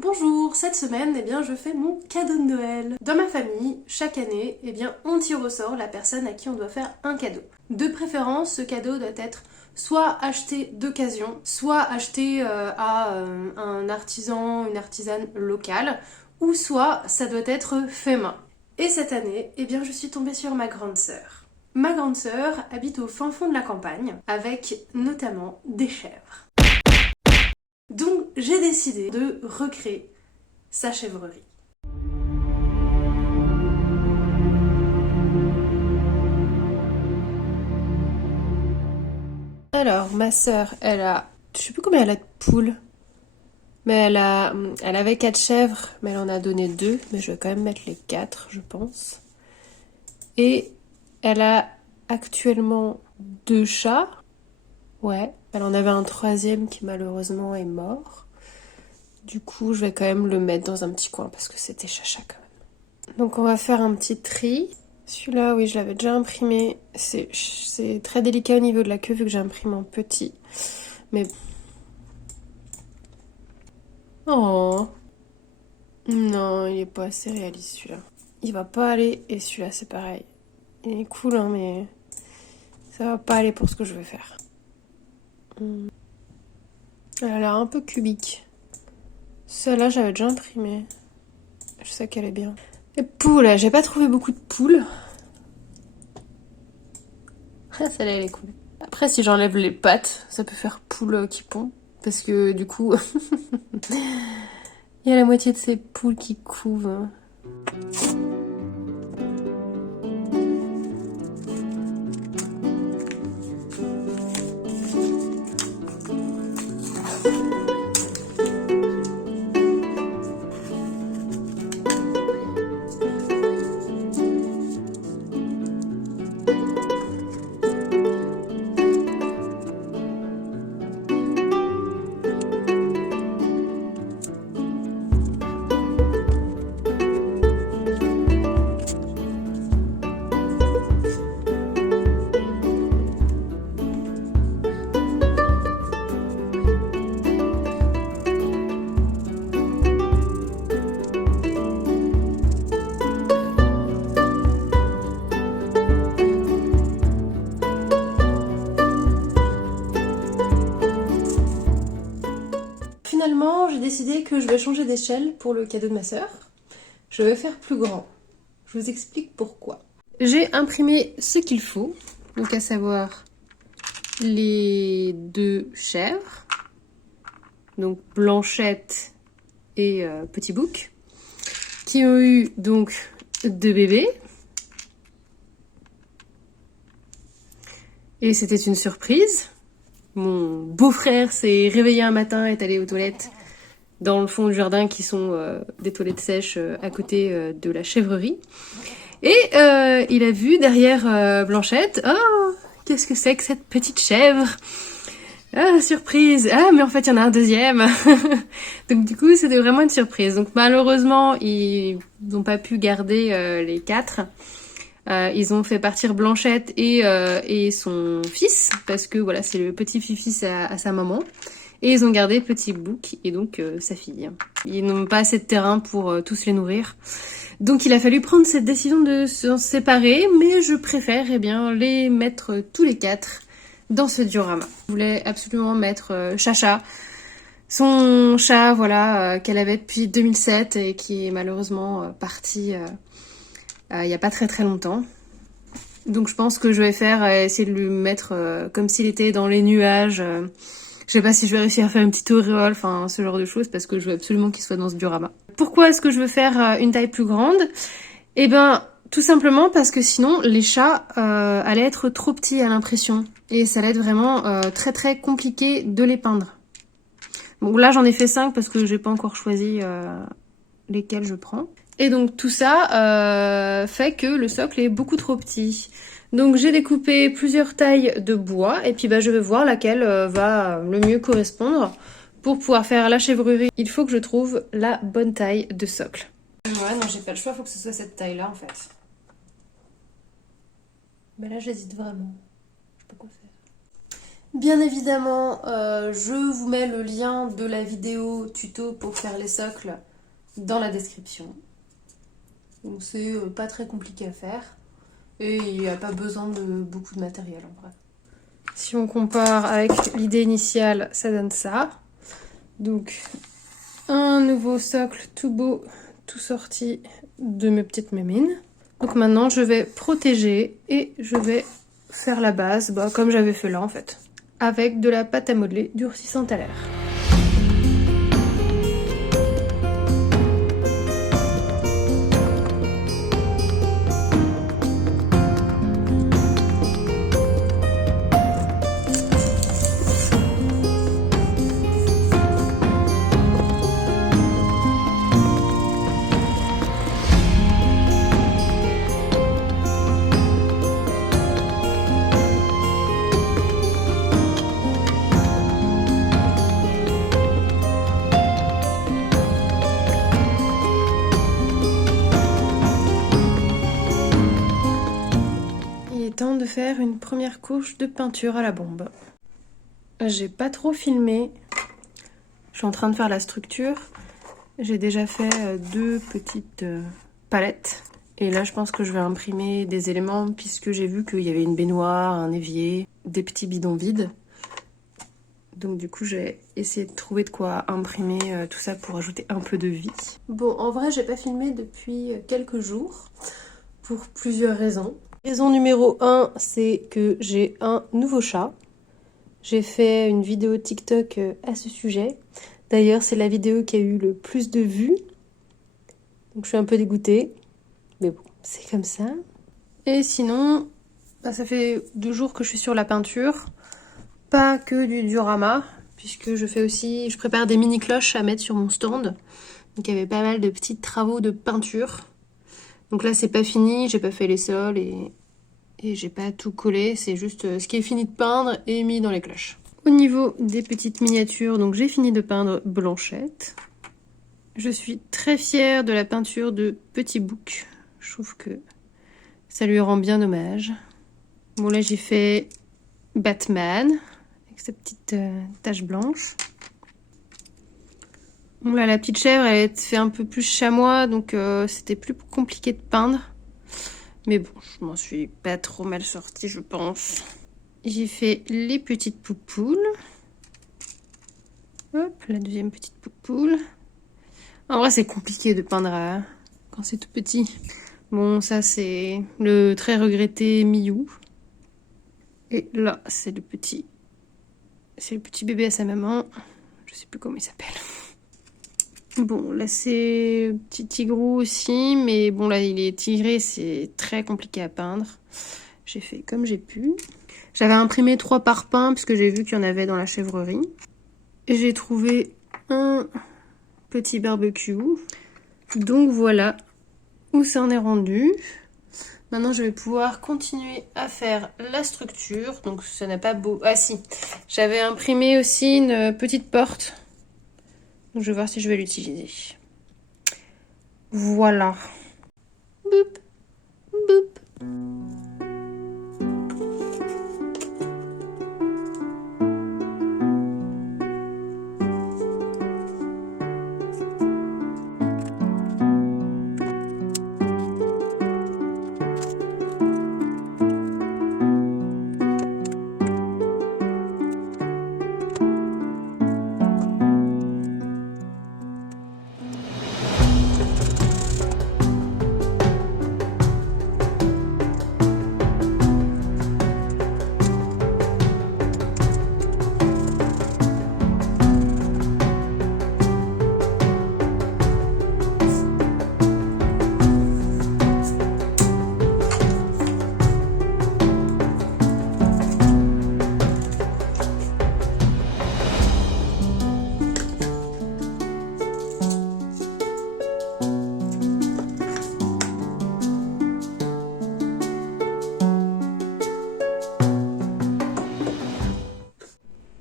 Bonjour, cette semaine, je fais mon cadeau de Noël. Dans ma famille, chaque année, on tire au sort la personne à qui on doit faire un cadeau. De préférence, ce cadeau doit être soit acheté d'occasion, soit acheté à un artisan, une artisane locale, ou soit ça doit être fait main. Et cette année, je suis tombée sur ma grande sœur. Ma grande sœur habite au fin fond de la campagne, avec notamment des chèvres. Donc j'ai décidé de recréer sa chèvrerie. Alors, ma sœur, elle a... Je sais plus combien elle a de poules. Mais elle avait 4 chèvres, mais elle en a donné 2. Mais je vais quand même mettre les 4, je pense. Et elle a actuellement 2 chats. Ouais. Elle en avait un troisième qui malheureusement est mort. Du coup, je vais quand même le mettre dans un petit coin parce que c'était chacha quand même. Donc on va faire un petit tri. Celui-là, oui, je l'avais déjà imprimé. C'est très délicat au niveau de la queue vu que j'imprime en petit. Mais... Oh non, il est pas assez réaliste celui-là. Il va pas aller, et celui-là c'est pareil. Il est cool, hein, mais ça va pas aller pour ce que je veux faire. Elle a l'air un peu cubique. Celle-là, j'avais déjà imprimé. Je sais qu'elle est bien. Les poules, j'ai pas trouvé beaucoup de poules. Ah, celle-là, elle est cool. Après, si j'enlève les pattes, ça peut faire poule qui pond. Parce que du coup, il y a la moitié de ces poules qui couvent. Finalement, j'ai décidé que je vais changer d'échelle pour le cadeau de ma sœur. Je vais faire plus grand. Je vous explique pourquoi. J'ai imprimé ce qu'il faut, donc à savoir les 2 chèvres, donc Blanchette et Petit Bouc, qui ont eu donc 2 bébés. Et c'était une surprise. Mon beau-frère s'est réveillé un matin et est allé aux toilettes dans le fond du jardin qui sont des toilettes sèches à côté de la chèvrerie. Et il a vu derrière Blanchette, oh, qu'est-ce que c'est que cette petite chèvre? Ah, surprise! Ah, mais en fait, il y en a un deuxième! Donc du coup, c'était vraiment une surprise. Donc malheureusement, ils n'ont pas pu garder les 4. Ils ont fait partir Blanchette et son fils, parce que voilà, c'est le petit fils à sa maman. Et ils ont gardé Petit Bouc et donc sa fille. Ils n'ont pas assez de terrain pour tous les nourrir. Donc il a fallu prendre cette décision de s'en séparer, mais je préfère les mettre tous les 4 dans ce diorama. Je voulais absolument mettre Chacha, son chat, voilà, qu'elle avait depuis 2007 et qui est malheureusement parti il n'y a pas très longtemps. Donc je pense que je vais faire essayer de lui mettre comme s'il était dans les nuages. Je sais pas si je vais réussir à faire une petite auréole, enfin ce genre de choses, parce que je veux absolument qu'il soit dans ce diorama. Pourquoi est-ce que je veux faire une taille plus grande? Tout simplement parce que sinon les chats allaient être trop petits à l'impression. Et ça allait être vraiment très compliqué de les peindre. Bon là j'en ai fait 5 parce que j'ai pas encore choisi lesquels je prends. Et donc tout ça fait que le socle est beaucoup trop petit. Donc j'ai découpé plusieurs tailles de bois et puis je vais voir laquelle va le mieux correspondre. Pour pouvoir faire la chèvrerie, il faut que je trouve la bonne taille de socle. Ouais, non, j'ai pas le choix, il faut que ce soit cette taille-là en fait. Mais là j'hésite vraiment. Je sais pas quoi faire. Bien évidemment, je vous mets le lien de la vidéo tuto pour faire les socles dans la description. Donc c'est pas très compliqué à faire et il n'y a pas besoin de beaucoup de matériel en vrai. Si on compare avec l'idée initiale, ça donne ça. Donc un nouveau socle tout beau, tout sorti de mes petites mémines. Donc maintenant je vais protéger et je vais faire la base, comme j'avais fait là en fait, avec de la pâte à modeler durcissante à l'air. Temps de faire une première couche de peinture à la bombe. J'ai pas trop filmé. Je suis en train de faire la structure. J'ai déjà fait 2 petites palettes. Et là, je pense que je vais imprimer des éléments puisque j'ai vu qu'il y avait une baignoire, un évier, des petits bidons vides. Donc du coup, j'ai essayé de trouver de quoi imprimer tout ça pour ajouter un peu de vie. Bon, en vrai, j'ai pas filmé depuis quelques jours pour plusieurs raisons. Raison numéro 1, c'est que j'ai un nouveau chat. J'ai fait une vidéo TikTok à ce sujet. D'ailleurs, c'est la vidéo qui a eu le plus de vues. Donc je suis un peu dégoûtée. Mais bon, c'est comme ça. Et sinon, ça fait 2 jours que je suis sur la peinture. Pas que du diorama, puisque je prépare des mini cloches à mettre sur mon stand. Donc il y avait pas mal de petits travaux de peinture. Donc là, c'est pas fini, j'ai pas fait les sols et j'ai pas tout collé. C'est juste ce qui est fini de peindre et mis dans les cloches. Au niveau des petites miniatures, donc j'ai fini de peindre Blanchette. Je suis très fière de la peinture de Petit Bouc. Je trouve que ça lui rend bien hommage. Bon, là, j'ai fait Batman avec sa petite tache blanche. Bon là, la petite chèvre, elle fait un peu plus chamois, donc c'était plus compliqué de peindre. Mais bon, je m'en suis pas trop mal sortie, je pense. J'ai fait les petites poupoules. Hop, la deuxième petite poupoule. En vrai, c'est compliqué de peindre quand c'est tout petit. Bon, ça, c'est le très regretté Miou. Et là, c'est le petit bébé à sa maman. Je sais plus comment il s'appelle. Bon, là c'est petit tigrou aussi, mais bon là il est tigré, c'est très compliqué à peindre. J'ai fait comme j'ai pu. J'avais imprimé 3 parpaings puisque j'ai vu qu'il y en avait dans la chèvrerie. Et j'ai trouvé un petit barbecue. Donc voilà où ça en est rendu. Maintenant je vais pouvoir continuer à faire la structure. Donc ça n'a pas beau... Ah si, j'avais imprimé aussi une petite porte. Donc je vais voir si je vais l'utiliser. Voilà. Boop, boop.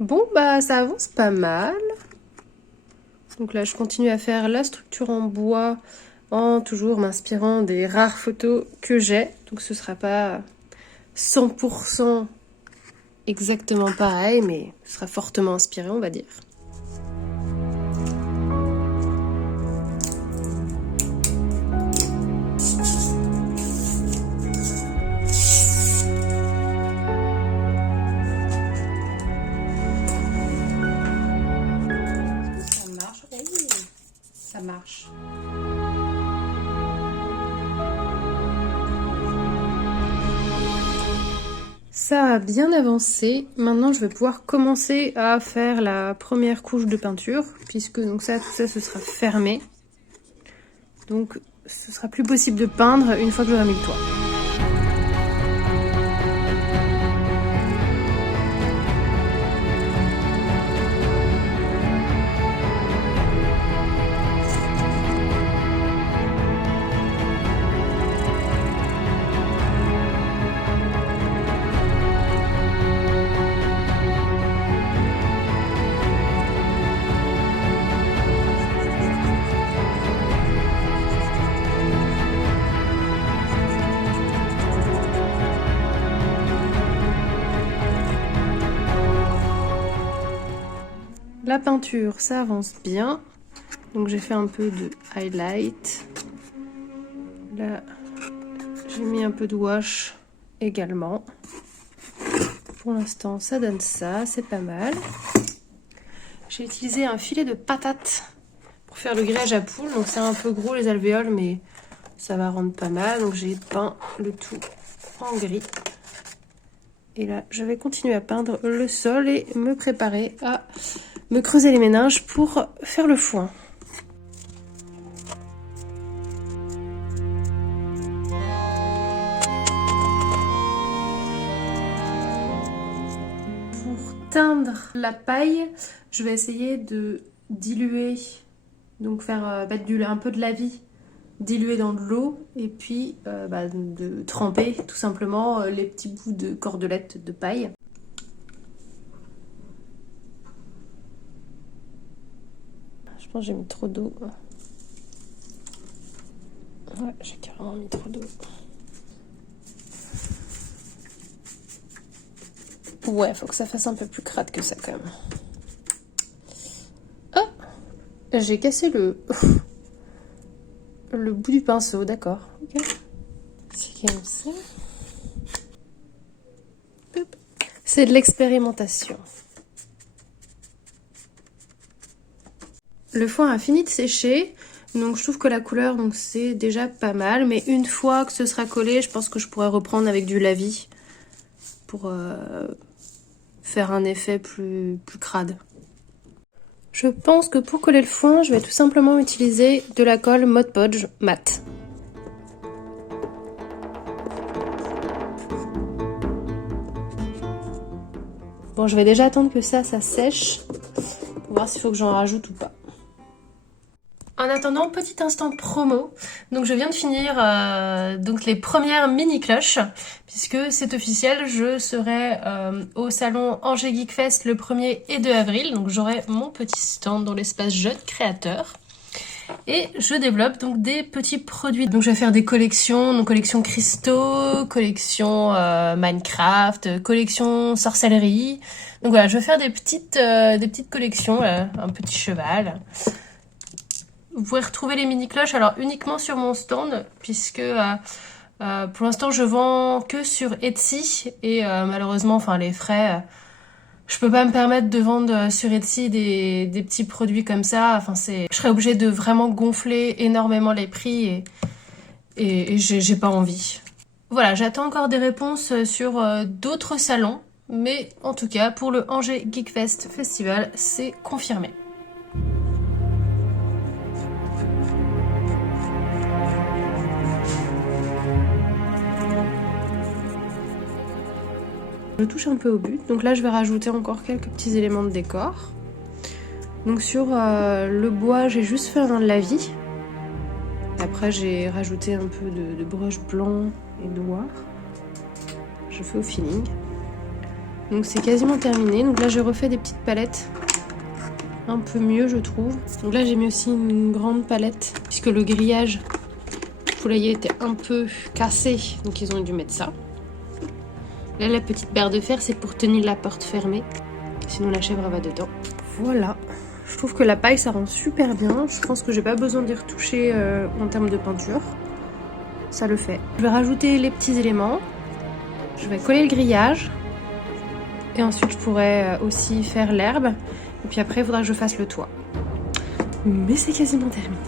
Bon, ça avance pas mal. Donc là, je continue à faire la structure en bois en toujours m'inspirant des rares photos que j'ai. Donc ce sera pas 100% exactement pareil, mais ce sera fortement inspiré, on va dire. Ça marche. Ça a bien avancé. Maintenant, je vais pouvoir commencer à faire la première couche de peinture, puisque donc ça, tout ça, ce sera fermé. Donc, ce sera plus possible de peindre une fois que j'aurai mis le toit. La peinture, ça avance bien. Donc j'ai fait un peu de highlight. Là, j'ai mis un peu de wash également. Pour l'instant, ça donne ça, c'est pas mal. J'ai utilisé un filet de patates pour faire le grillage à poule. Donc c'est un peu gros les alvéoles, mais ça va rendre pas mal. Donc j'ai peint le tout en gris. Et là, je vais continuer à peindre le sol et me préparer à me creuser les méninges pour faire le foin. Pour teindre la paille, je vais essayer de diluer, donc faire mettre un peu de lavis dilué dans de l'eau et puis de tremper tout simplement les petits bouts de cordelettes de paille. Je pense que j'ai mis trop d'eau. Ouais, j'ai carrément mis trop d'eau. Ouais, faut que ça fasse un peu plus crade que ça quand même. Oh, j'ai cassé le bout du pinceau, d'accord. Ok. C'est comme ça. C'est de l'expérimentation. Le foin a fini de sécher, donc je trouve que la couleur c'est déjà pas mal, mais une fois que ce sera collé, je pense que je pourrais reprendre avec du lavis pour faire un effet plus crade. Je pense que pour coller le foin, je vais tout simplement utiliser de la colle Mod Podge mat. Bon, je vais déjà attendre que ça sèche pour voir s'il faut que j'en rajoute ou pas. En attendant, petit instant promo. Donc je viens de finir donc les premières mini cloches, puisque c'est officiel, je serai au salon Angers Geek Fest le 1er et 2 avril. Donc j'aurai mon petit stand dans l'espace Jeune Créateur. Et je développe donc des petits produits. Donc je vais faire des collections, donc collection cristaux, collection Minecraft, collection sorcellerie. Donc voilà, je vais faire des petites collections, un petit cheval. Vous pouvez retrouver les mini-cloches alors uniquement sur mon stand, puisque pour l'instant je vends que sur Etsy et malheureusement les frais, je peux pas me permettre de vendre sur Etsy des petits produits comme ça. Je serais obligée de vraiment gonfler énormément les prix et j'ai pas envie. Voilà, j'attends encore des réponses sur d'autres salons, mais en tout cas pour le Angers Geek Fest Festival, c'est confirmé. Je touche un peu au but, donc là je vais rajouter encore quelques petits éléments de décor. Donc sur le bois, j'ai juste fait un lavis. Après j'ai rajouté un peu de brush blanc et noir. Je fais au feeling. Donc c'est quasiment terminé. Donc là j'ai refait des petites palettes un peu mieux je trouve. Donc là j'ai mis aussi une grande palette puisque le grillage poulailler était un peu cassé, donc ils ont dû mettre ça. Là, la petite barre de fer, c'est pour tenir la porte fermée. Sinon, la chèvre va dedans. Voilà. Je trouve que la paille, ça rend super bien. Je pense que j'ai pas besoin d'y retoucher en termes de peinture. Ça le fait. Je vais rajouter les petits éléments. Je vais coller le grillage. Et ensuite, je pourrais aussi faire l'herbe. Et puis après, il faudra que je fasse le toit. Mais c'est quasiment terminé.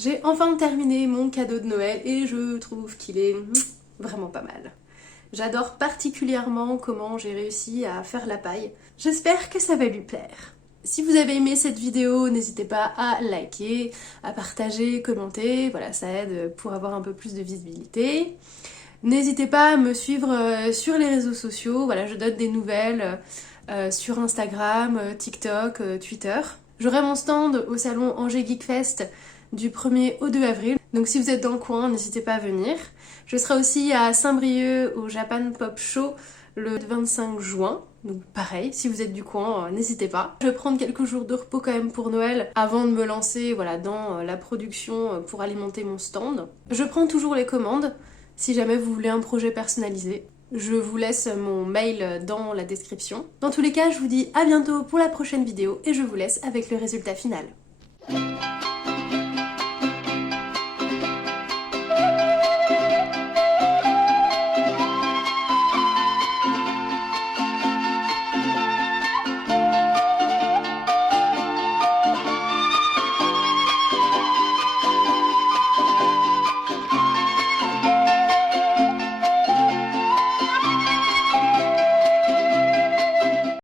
J'ai enfin terminé mon cadeau de Noël et je trouve qu'il est vraiment pas mal. J'adore particulièrement comment j'ai réussi à faire la paille. J'espère que ça va lui plaire. Si vous avez aimé cette vidéo, n'hésitez pas à liker, à partager, commenter, voilà, ça aide pour avoir un peu plus de visibilité. N'hésitez pas à me suivre sur les réseaux sociaux, voilà, je donne des nouvelles sur Instagram, TikTok, Twitter. J'aurai mon stand au salon Angers Geek Fest du 1er au 2 avril. Donc si vous êtes dans le coin, n'hésitez pas à venir. Je serai aussi à Saint-Brieuc au Japan Pop Show le 25 juin. Donc pareil, si vous êtes du coin, n'hésitez pas. Je vais prendre quelques jours de repos quand même pour Noël avant de me lancer voilà, dans la production pour alimenter mon stand. Je prends toujours les commandes si jamais vous voulez un projet personnalisé. Je vous laisse mon mail dans la description. Dans tous les cas, je vous dis à bientôt pour la prochaine vidéo et je vous laisse avec le résultat final.